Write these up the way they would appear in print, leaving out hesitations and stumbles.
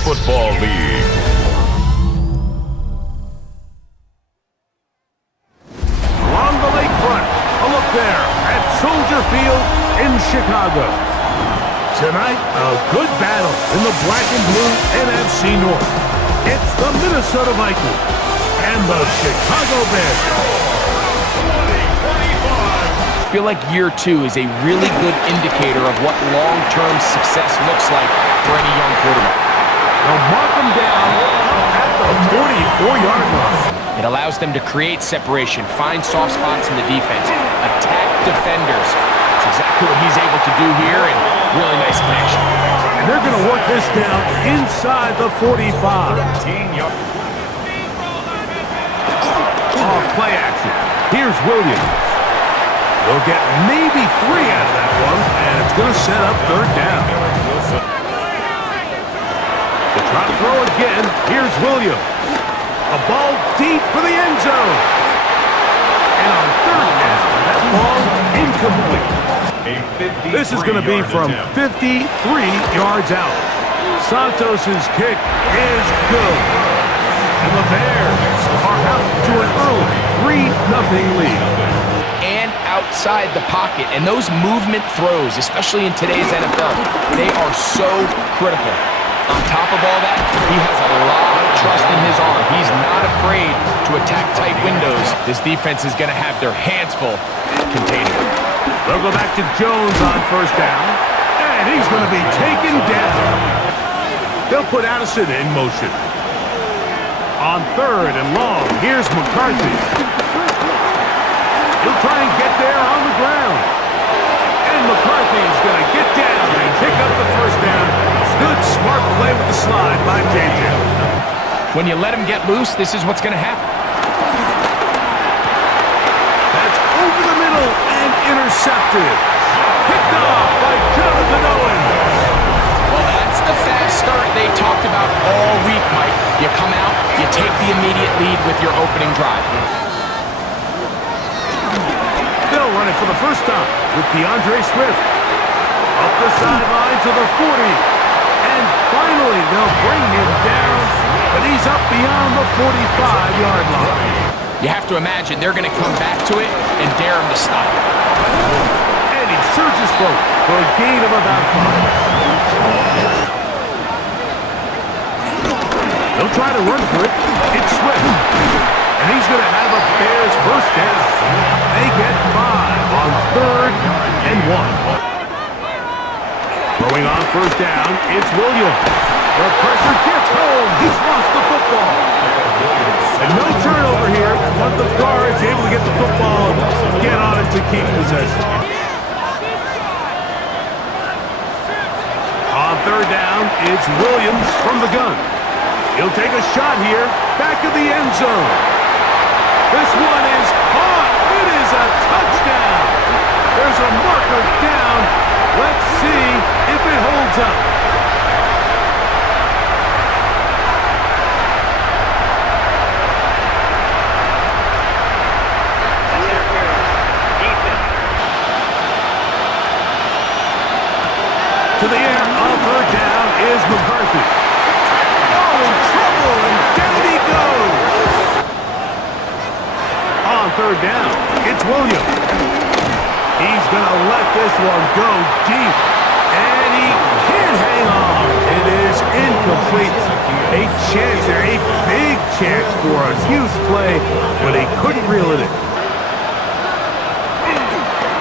Football League. Along the lakefront, a look there at Soldier Field in Chicago. Tonight, a good battle in the black and blue NFC North. It's the Minnesota Vikings and the Chicago Bears. I feel like year two is a really good indicator of what long-term success looks like for any young quarterback. They'll mark them down at the 44-yard line. It allows them to create separation, find soft spots in the defense, attack defenders. That's exactly what he's able to do here, and really nice connection. And they're going to work this down inside the 45. Off play action. Here's Williams. They'll get maybe 3 out of that one, and it's going to set up third down. They try to throw again. Here's Williams. A ball deep for the end zone. And on third down, that ball incomplete. This is going to be from 53 yards out. Santos' kick is good. And the Bears are out to an early 3-0 lead. And outside the pocket, and those movement throws, especially in today's NFL, they are so critical. On top of all that, he has a lot of trust in his arm. He's not afraid to attack tight windows. This defense is going to have their hands full containing him. They'll go back to Jones on first down, and he's going to be taken down. They'll put Addison in motion. On third and long, here's McCarthy. He'll try and get there on the ground. And McCarthy's going to get down and pick up the first down. Good, smart play with the slide by JJ. When you let him get loose, this is what's going to happen. That's over the middle and intercepted. Picked off by Jonathan Owen. Well, that's the fast start they talked about all week, Mike. You come out, you take the immediate lead with your opening drive. They'll run it for the first time with DeAndre Swift. Up the sideline to the 40. And finally, they'll bring him down, but he's up beyond the 45-yard line. You have to imagine they're going to come back to it and dare him to stop. And he surges forward for a gain of about 5. They'll try to run for it. It's Swift. And he's going to have a Bears first down. They get 5 on third and 1. Throwing on first down, it's Williams. The pressure gets home. He's lost the football. And no turnover here, but the guard's able to get the football, get on it to keep possession. On third down, it's Williams from the gun. He'll take a shot here, back of the end zone. This one is caught. It is a touchdown. There's a marker down. Let's see if it holds up. To the air, on third down is McCarthy. Oh, in trouble, and down he goes. On third down, it's Williams. He's going to let this one go deep, and he can't hang on. It is incomplete. A chance there, a big chance for a huge play, but he couldn't reel it in.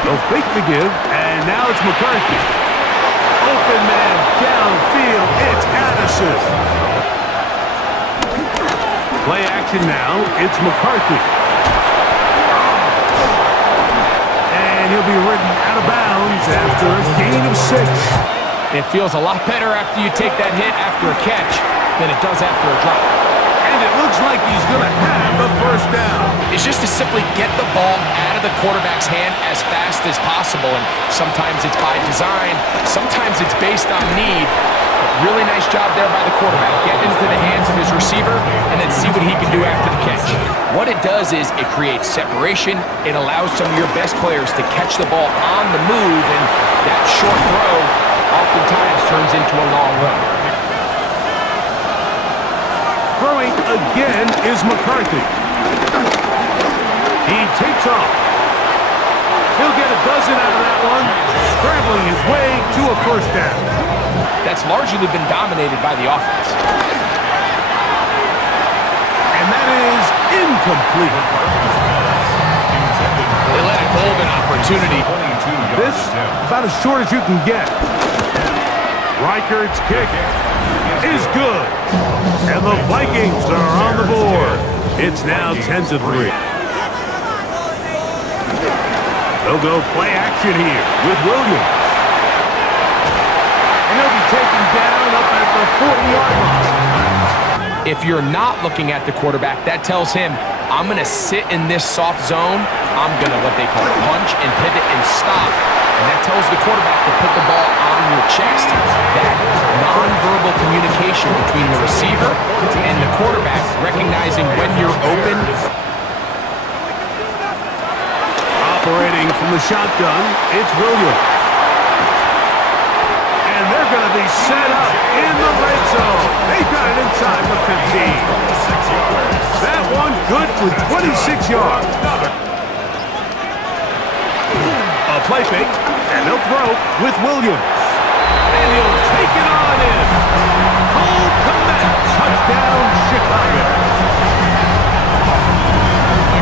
They'll fake the give, and now it's McCarthy. Open man downfield, it's Addison. Play action now, it's McCarthy. He'll be ridden out of bounds after a gain of 6. It feels a lot better after you take that hit after a catch than it does after a drop. And it looks like he's going to have the first down. It's just to simply get the ball out of the quarterback's hand as fast as possible. And sometimes it's by design, sometimes it's based on need. But really nice job there by the quarterback. Get into the hands of his receiver and then see what he can do after the catch. What it does is it creates separation. It allows some of your best players to catch the ball on the move, and that short throw oftentimes turns into a long run. Throwing again is McCarthy. He takes off. He'll get a dozen out of that one, scrambling his way to a first down. That's largely been dominated by the offense. And that is incomplete. They let a golden opportunity. This about as short as you can get. Reichard's kick is good. And the Vikings are on the board. It's now 10-3. They'll go play action here with Williams. And he'll be taken down up at the 40-yard line. If you're not looking at the quarterback, that tells him, I'm going to sit in this soft zone. I'm going to what they call punch and pivot and stop. And that tells the quarterback to put the ball on your chest. That nonverbal communication between the receiver and the quarterback, recognizing when you're open. Operating from the shotgun, it's Williams. And they're going to be set up in the red zone. They've got it inside the 15. That one good for 26 yards. A play fake, and they'll throw with Williams. And he'll take it on in. Full command, touchdown, Chicago.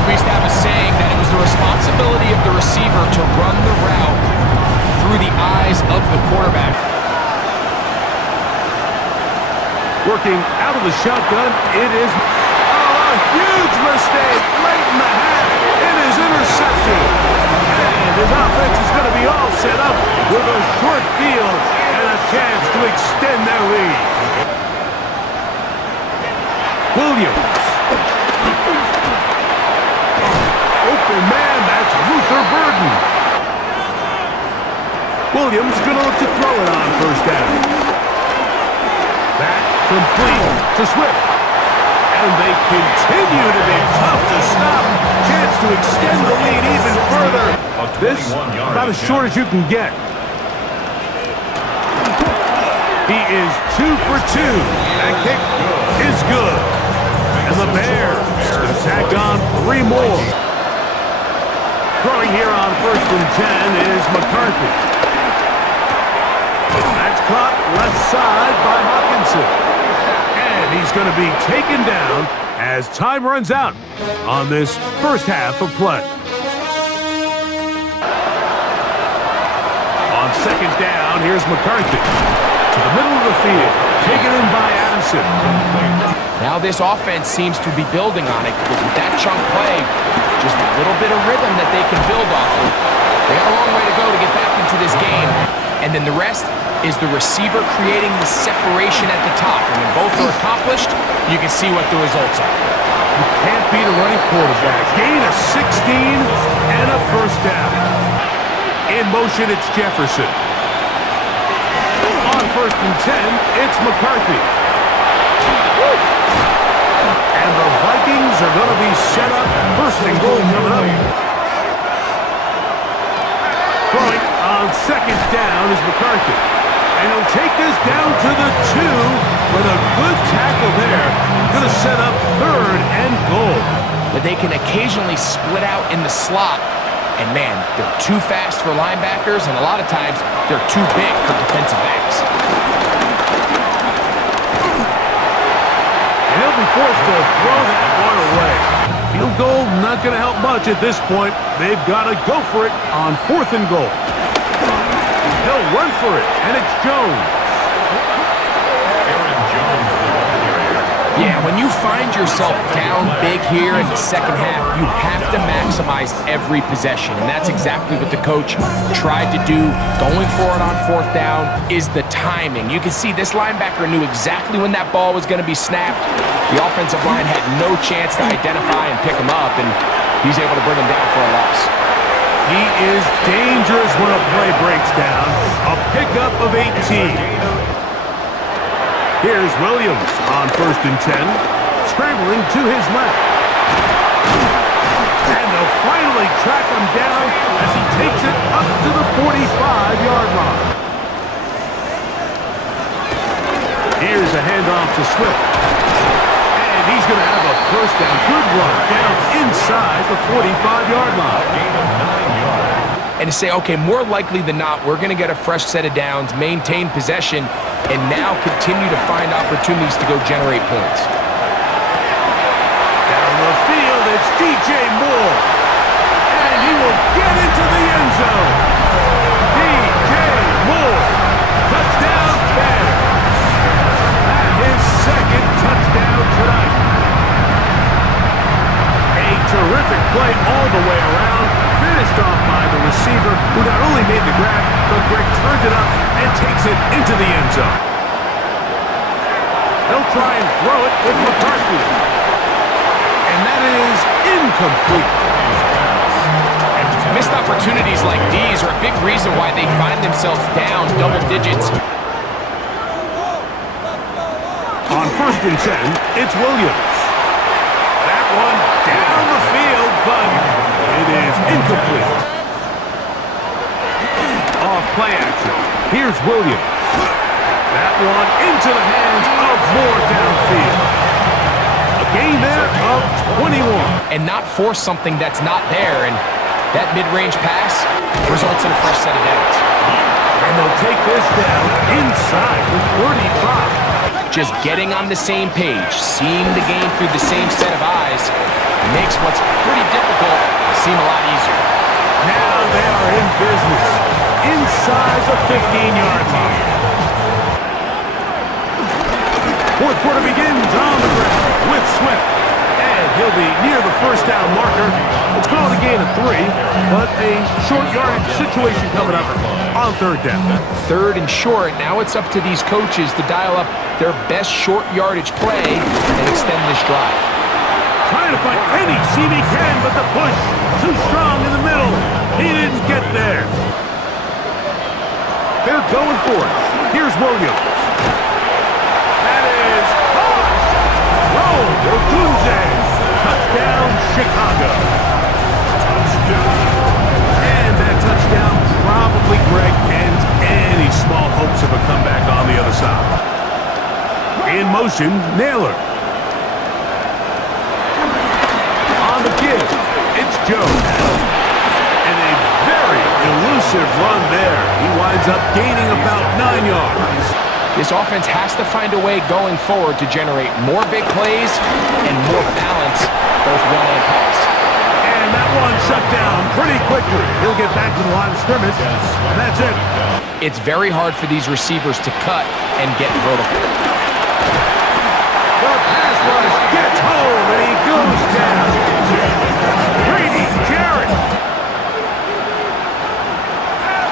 We used to have a saying that it was the responsibility of the receiver to run the route through the eyes of the quarterback. Working out of the shotgun, it is a huge mistake late in the half. It is intercepted. And his offense is going to be all set up with a short field and a chance to extend their lead. Williams. Open man, that's Luther Burden. Williams going to look to throw it on first down. That complete to Swift. And they continue to be tough to stop. Chance to extend the lead even further. This about as short as you can get. He is 2 for 2. That kick is good. And the Bears going to tack on 3 more. Throwing here on 1st and 10 is McCarthy. That's caught left side by Hawkinson. And he's going to be taken down as time runs out on this first half of play. On 2nd down, here's McCarthy. To the middle of the field, taken in by Addison. Now this offense seems to be building on it because with that chunk play, just a little bit of rhythm that they can build off of. They have a long way to go to get back into this game. And then the rest is the receiver creating the separation at the top. And when both are accomplished, you can see what the results are. You can't beat a running quarterback. Gain of 16 and a first down. In motion, it's Jefferson. On 1st and 10, it's McCarthy. And the Vikings are going to be set up. 1st and goal coming up. Throwing on 2nd down is McCarthy. And he'll take this down to the 2 with a good tackle there. Going to set up 3rd and goal. But they can occasionally split out in the slot. And man, they're too fast for linebackers, and a lot of times they're too big for defensive backs. And he'll be forced to throw that one away. Field goal not going to help much at this point. They've got to go for it on 4th and goal. He'll run for it, and it's Jones. Yeah, when you find yourself down big here in the second half, you have to maximize every possession, and that's exactly what the coach tried to do. Going for it on 4th down is the timing. You can see this linebacker knew exactly when that ball was going to be snapped. The offensive line had no chance to identify and pick him up, and he's able to bring him down for a loss. He is dangerous when a play breaks down. A pickup of 18. Here's Williams on 1st and 10, scrambling to his left. And they'll finally track him down as he takes it up to the 45-yard line. Here's a handoff to Swift. And He's going to have a first down. Good run down inside the 45-yard line. And to say, okay, more likely than not, we're going to get a fresh set of downs, maintain possession, and now continue to find opportunities to go generate points. Down the field, it's DJ Moore. And he will get into the end zone. DJ Moore. Touchdown, Bears. At his second touchdown tonight. A terrific play all the way around. Finished off by the receiver, who not only made the grab, but Greg turned it up and takes it into the end zone. They'll try and throw it with McCarthy. And that is incomplete. Missed opportunities like these are a big reason why they find themselves down double digits. On 1st and 10, it's Williams. That one down the field, but it is incomplete. Off play action. Here's Williams. That one into the hands of Moore downfield. A gain there of 21. And not force something that's not there, and that mid-range pass results in a fresh set of downs. And they'll take this down inside the 35. Just getting on the same page, seeing the game through the same set of eyes, makes what's pretty difficult seem a lot easier. Now they are in business inside the 15-yard line. Fourth quarter begins on the ground with Swift. And he'll be near the first down marker. It's called a gain of 3, but a short yardage situation coming up on 3rd down. 3rd and short. Now it's up to these coaches to dial up their best short yardage play and extend this drive. Trying to find any seam he can, but the push too strong in the middle. He didn't get there. They're going for it. Here's Williams. That is Ogunze. Touchdown, Chicago. And that touchdown probably, Greg, ends any small hopes of a comeback on the other side. In motion, Naylor. On the give, it's Jones. And a very elusive run there. He winds up gaining about 9 yards. This offense has to find a way going forward to generate more big plays and more balance, both run and pass. And that one shut down pretty quickly. He'll get back to the line of scrimmage, and that's it. It's very hard for these receivers to cut and get vertical. The pass rush gets home, and he goes down. Brady Jarrett.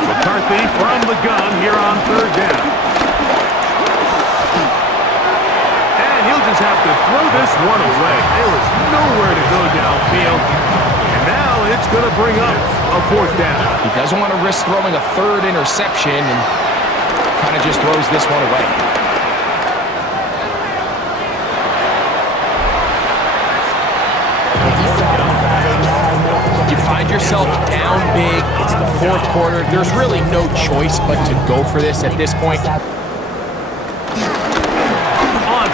McCarthy from the gun here on 3rd down. He'll just have to throw this one away. There was nowhere to go downfield. And now it's going to bring up a 4th down. He doesn't want to risk throwing a 3rd interception and kind of just throws this one away. You find yourself down big. It's the 4th quarter. There's really no choice but to go for this at this point.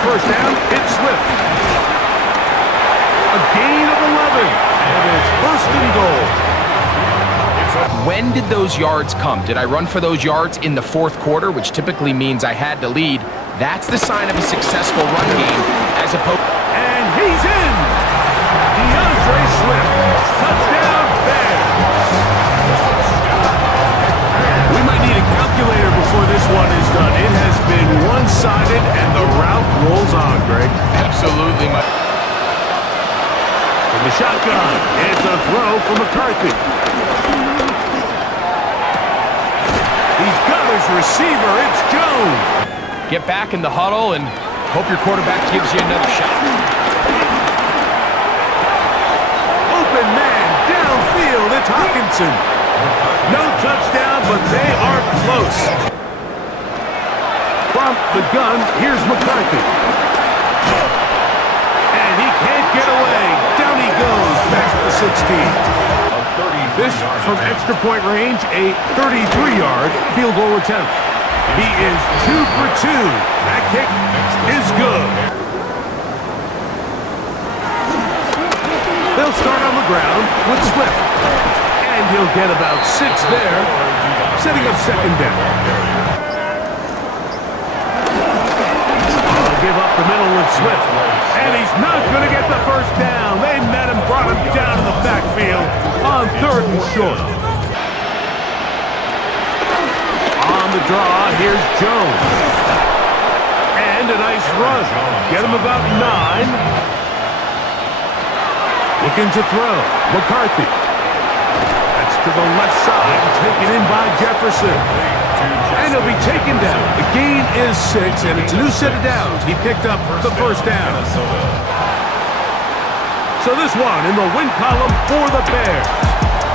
First down, it's Swift. A gain of 11, and it's 1st and goal. When did those yards come? Did I run for those yards in the 4th quarter, which typically means I had to lead? That's the sign of a successful run game as opposed. And he's in! DeAndre Swift, touchdown Bears. We might need a calculator before this one is done. It has been one-sided, and the route rolls on, Greg. Absolutely, Mike. From the shotgun, it's a throw for McCarthy. He's got his receiver. It's Jones. Get back in the huddle and hope your quarterback gives you another shot. Open man downfield. It's Hawkinson. No touchdown, but they are close. From the gun, here's McCarthy. And he can't get away. Down he goes, back to the 16. This from extra point range, a 33-yard field goal attempt. He is 2 for 2. That kick is good. They'll start on the ground with Swift. And he'll get about 6 there, setting up second down. I'll give up the middle with Swift. And he's not going to get the first down. They met him, brought him down to the backfield on 3rd and short. On the draw, here's Jones. And a nice run. Get him about 9. Looking to throw. McCarthy. That's to the left side. Taken in by Jefferson. And he'll be taken down. The gain is 6, and it's a new set of downs. He picked up the first down. So this one in the win column for the Bears.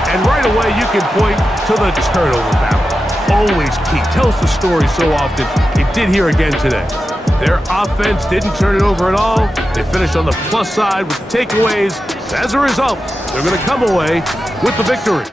And right away you can point to the turnover battle. Always key. Tells the story so often. It did here again today. Their offense didn't turn it over at all. They finished on the plus side with takeaways. As a result, they're going to come away with the victory.